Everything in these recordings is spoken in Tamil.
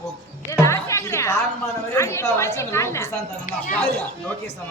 போ இது காரணமானவரே முக்காவாசி அந்த லோகேஷ் தான் தரணும் யாரியா லோகேஷ் தான்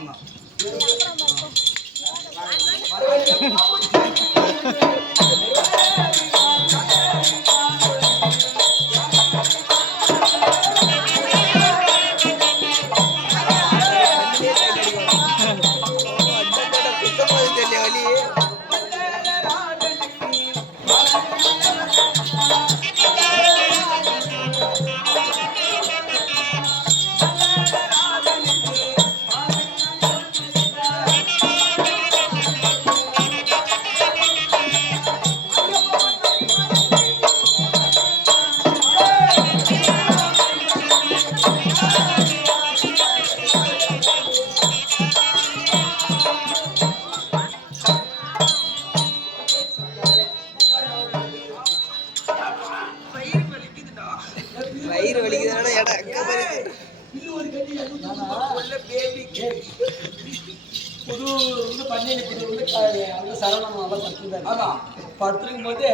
வயிறு வலிக்குதுன்னா புது வந்து பண்ணி புது வந்து அந்த சரவணம் படுத்துருந்தாரு படுத்துருக்கும் போது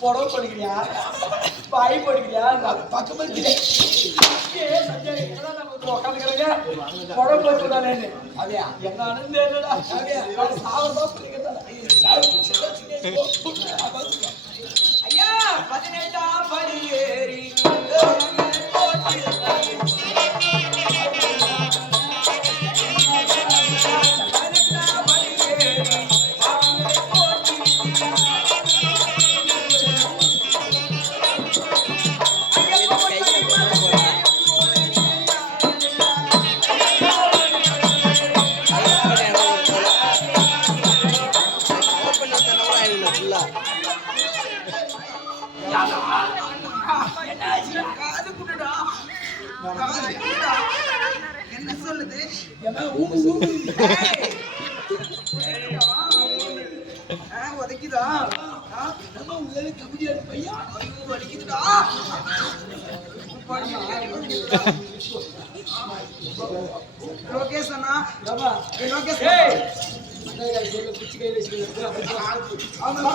புடவை படிக்கிறியா பாய் படிக்கிறியா பக்கம் உட்காந்துக்கிறாங்க புடவை போச்சுதானேன்னு அப்படியா என்னன்னு தெரியலடா ஐயா 18ஆம் படி ஏறி என்ன சொல்லுது உதைக்குதா பையா வலிக்குதுடா லோகேஷ் அண்ணா லோகேஷ்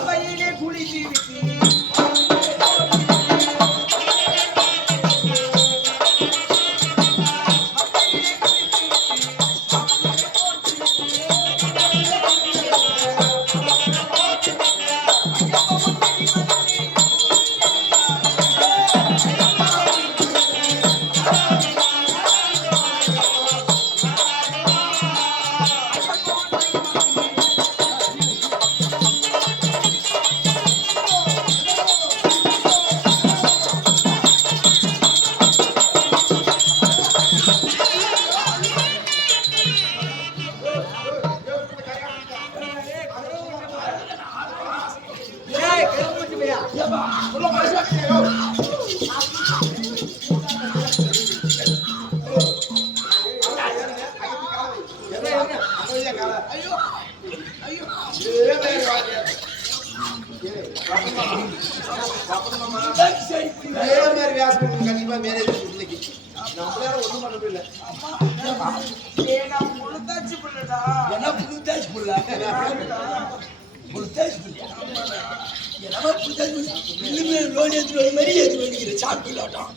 பையனே குளிச்சு கண்டிப்பா மேரேஜ் இன்னைக்கு நம்மளால ஒண்ணும் பண்ண முடியல புழுத்தாச்சு புள்ளடா என்ன புழுத்தாச்சு புள்ள புழுத்தாச்சு புள்ள என்னமா புழுத்தாச்சு லோன் எடுத்து மாதிரி எடுத்து வந்துக்கிற சாப்பிடலாட்டம்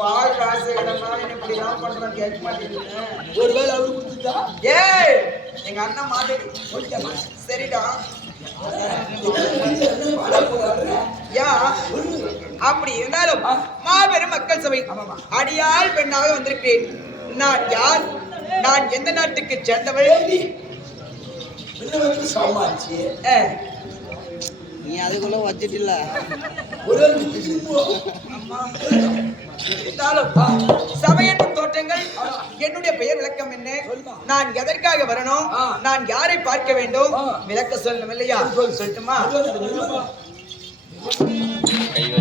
பால் காசு இடமா இப்படி எல்லாம் பண்றான் கேட்க மாட்டேங்குது ஒருவேளை அவரு கொடுத்துட்டா ஏய் எங்க அண்ணன் மாட்டேன் சரிடா அப்படி இருந்தாலும் மாபெரும் மக்கள் சபை அடியால் பெண்ணாக வந்திருக்கிறேன். நான் யார்? நான் எந்த நாட்டுக்கு சேர்ந்தவள்? நீ அதுக்குள்ள வச்சிட்டில்ல சபையின் தோற்றங்கள் என்னுடைய பெயர் விளக்கம் என்ன? நான் எதற்காக வரணும்? நான் யாரை பார்க்க வேண்டும்? விளக்க சொல்லணும் இல்லையா? சொல்லட்டுமா?